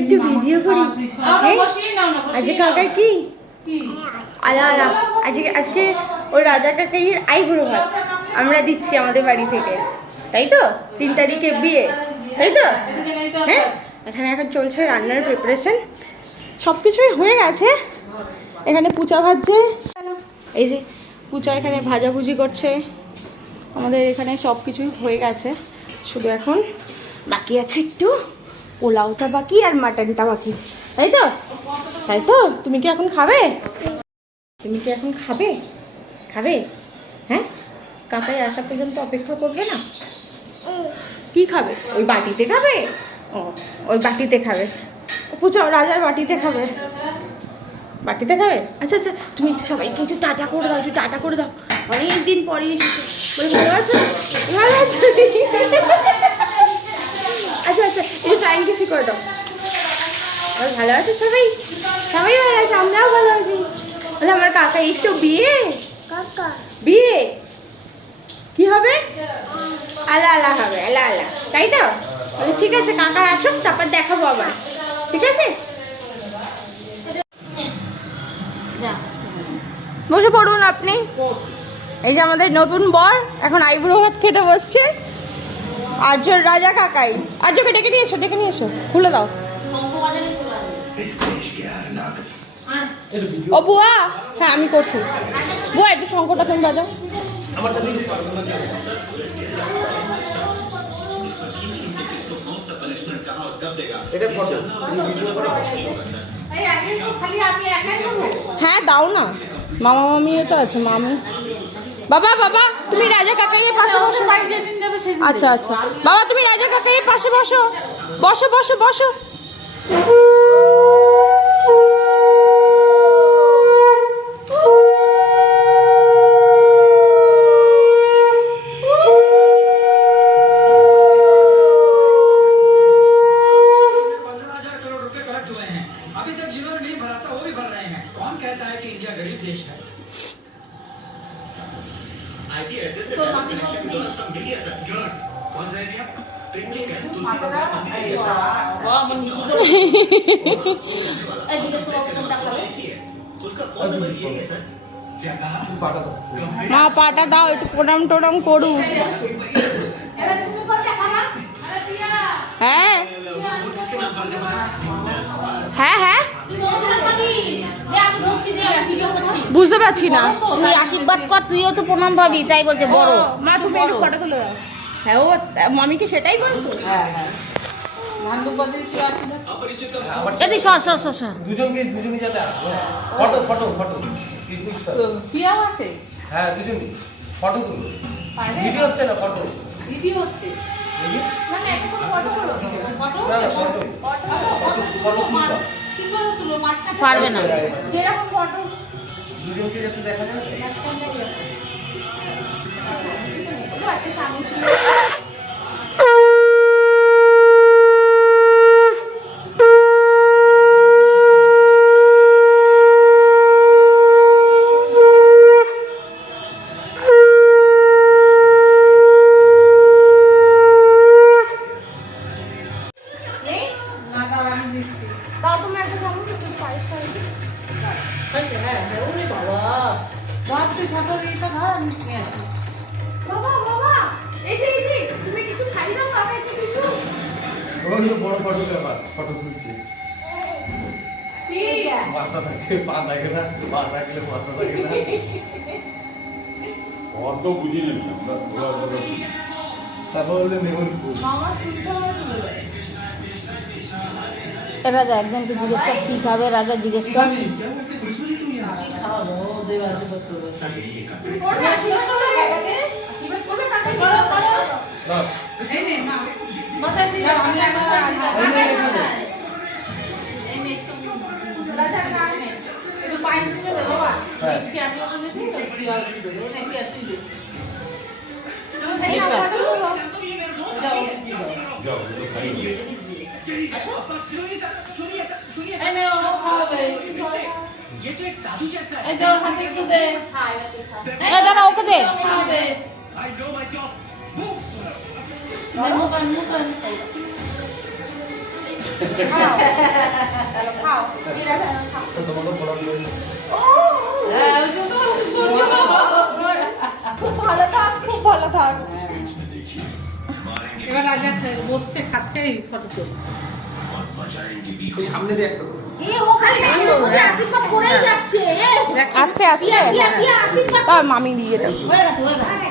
একটু ভিডিও করি। আজকে কাকাই কি আলা আলা আজকে ওই রাজা কাকাইয়ের আইবুড়ো ভাত আমরা দিচ্ছি আমাদের বাড়ি থেকে, তাই তো? 3 তারিখে বিয়ে, তাই তো? হ্যাঁ, এখানে এখন চলছে রান্নার প্রিপারেশন, সব কিছুই হয়ে গেছে। এখানে পুচা ভাজছে, এই যে পুচা এখানে ভাজাভুজি করছে। আমাদের এখানে সব কিছুই হয়ে গেছে, শুধু এখন বাকি আছে একটু পোলাওটা বাকি আর মাটনটা বাকি, তাই তো? তাই তো? তুমি কি এখন খাবে? তুমি কি এখন খাবে? খাবে? হ্যাঁ, কাকাই আসা পর্যন্ত অপেক্ষা করবে না? কি খাবে? ওই বাটিতে খাবে? ও, ওই বাটিতে খাবে। পুচা রাজার বাটিতে খাবে, বাটিতে খাবে। আচ্ছা আচ্ছা, তুমি একটু সবাইকে একটু টাটা করে দাও, একটু টাটা করে দাও। অনেকদিন পরে এসেছো, বলে ভালো আছো? ভালো আছো? আচ্ছা আচ্ছা, একটু টাইম কিসি করে দাও। ভালো আছে সবাই? সবাই ভালো আছে, আমরাও ভালো আছি। বলে আমার কাকা এই তো বিয়ে, কাকা বিয়ে কি হবে? আলা আলা হবে, আলা আলা, তাই তো? বলে ঠিক আছে, কাকা আসুক তারপর দেখাবো আবার, ঠিক আছে? বসে পড়ুন আপনি। এই যে আমাদের নতুন বর এখন আইবুড়ো ভাত খেতে বসছে। আর্য রাজা কাকাই, আর্যকে ডেকে নিয়ে এসো, ডেকে নিয়ে এসো, খুলে দাও। ও বুয়া, হ্যাঁ আমি করছি। বুয়া একটু শঙ্করটা তুমি বাজাও। হ্যাঁ দাও না, মামা মামিও তো আছে, মামি। বাবা বাবা তুমি রাজা কাকাইয়ের পাশে বসো। আচ্ছা আচ্ছা বাবা, তুমি রাজা কাকাইয়ের পাশে বসো, বসো বসো বসো। মা পাটা দাও, একটু প্রণাম টোনাম করু। হ্যাঁ হ্যাঁ হ্যাঁ, বুঝতে পারছি না। তুই আশীর্বাদ কর, তুইও তো প্রণাম পাবি, তাই বলছে বড় মা। তুমি একটু ফটো তুলে দাও। হ্যাঁ, ও মামিকে সেটাই বলতো। হ্যাঁ হ্যাঁ, দুজনই যাতে আসবে। ফটো ফটো ফটো পিয়াও আছে। হ্যাঁ দুজনই ফটো তুলো। ভিডিও হচ্ছে না, ফটো ভিডিও হচ্ছে। মানে একটা ফটো হলো, ফটো ফটো কি করে তুলো? মাঝখানে পারবে না। যেরকম ফটো দুজনকে যাতে দেখা যাবে। বড় ফটো ফটো তুলছি। মাথা থাকে পা থাকে না, পা থাকলে মাথা থাকে না। অত বুঝি না, তারপর বললে মেমন রাজা একজনকে জিজ্ঞেস কর কি খাবে, রাজা জিজ্ঞেস কর। দাদা ওকে দে। খাও চলো খাও খাও। তো তোমাকে বলা হলো হ্যাঁ, ওই জন্য সূর্য বাবা। খুব ভালো থাক, খুব ভালো থাক। এবার রাজা বসছে খাচ্ছে এই ফটো তুলে। এই সামনে দিয়ে একটা আসছে আসছে মামি দিয়ে দাও। হয়ে গেছে হয়ে গেছে